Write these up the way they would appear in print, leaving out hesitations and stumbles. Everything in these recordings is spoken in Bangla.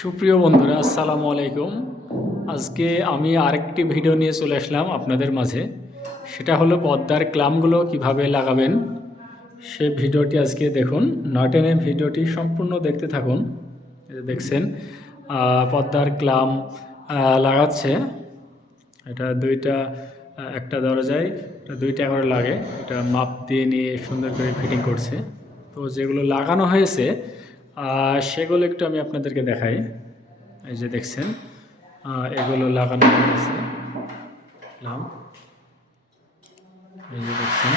সুপ্রিয় বন্ধুরা, আসসালামু আলাইকুম। আজকে আমি আরেকটি ভিডিও নিয়ে চলে আসলাম আপনাদের মাঝে। সেটা হলো পর্দার ক্লামগুলো কিভাবে লাগাবেন সে ভিডিওটি আজকে দেখুন। না টেনে ভিডিওটি সম্পূর্ণ দেখতে থাকুন। এই যে দেখছেন পর্দার ক্লাম লাগাচ্ছে। এটা দুইটা, একটা দরজায় এটা দুইটা করে লাগে। এটা মাপ দিয়ে নিয়ে সুন্দর করে ফিটিং করছে। তো যেগুলো লাগানো হয়েছে সেগুলো একটু আমি আপনাদেরকে দেখাই। এই যে দেখছেন এগুলো লাগানো হয়েছে ক্লাম। এই যে দেখছেন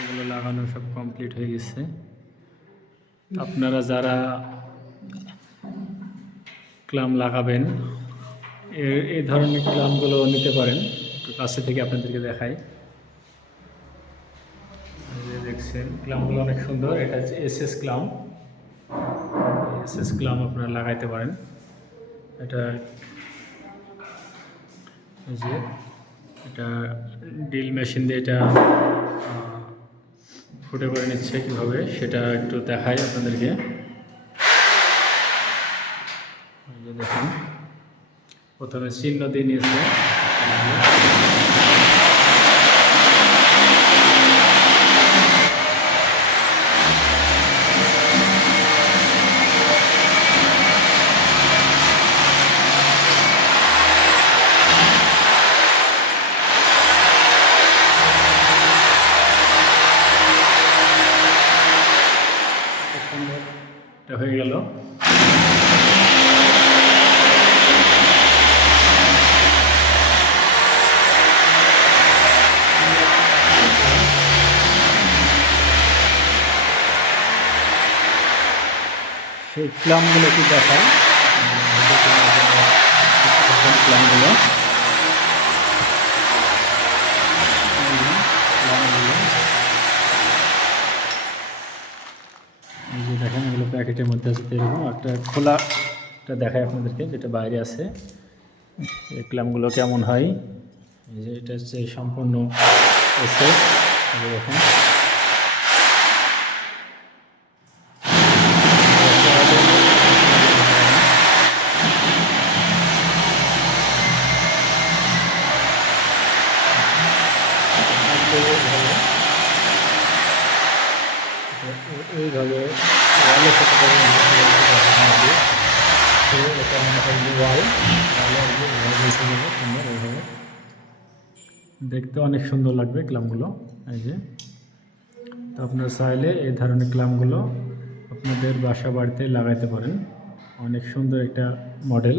এগুলো লাগানো সব কমপ্লিট হয়ে গেছে। আপনারা যারা ক্লাম লাগাবেন এই ধরনের ক্লামগুলো নিতে পারেন। একটু কাছে থেকে আপনাদেরকে দেখাই। এই যে দেখছেন ক্লামগুলো অনেক সুন্দর। এটা হচ্ছে এসএস ক্লাম। এসএস ক্লাম আপনারা লাগাইতে পারেন। এটা এই যে এটা ড্রিল মেশিন দিয়ে এটা ফুটে করে নিচ্ছে কীভাবে সেটা একটু দেখাই আপনাদেরকে। এই যে দেখুন প্রথমে চিহ্ন দিয়ে নিয়েছে। এটা হয়ে গেল। সেই ক্লামগুলো কি দেখায় ক্লামগুলো। এই যে দেখেন এগুলো প্যাকেটের মধ্যে আছে। এরকম একটা খোলা একটা দেখায় আপনাদেরকে, যেটা বাইরে আছে। এই ক্লামগুলো কেমন হয়। এই যে এটা হচ্ছে সম্পূর্ণ এসএস। দেখেন এইভাবে ওয়ালের সাথে দেখতে অনেক সুন্দর লাগবে ক্লামগুলো। এই যে তো আপনারা চাইলে এই ধরনের ক্লামগুলো আপনাদের বাসা বাড়িতে লাগাইতে পারেন। অনেক সুন্দর একটা মডেল।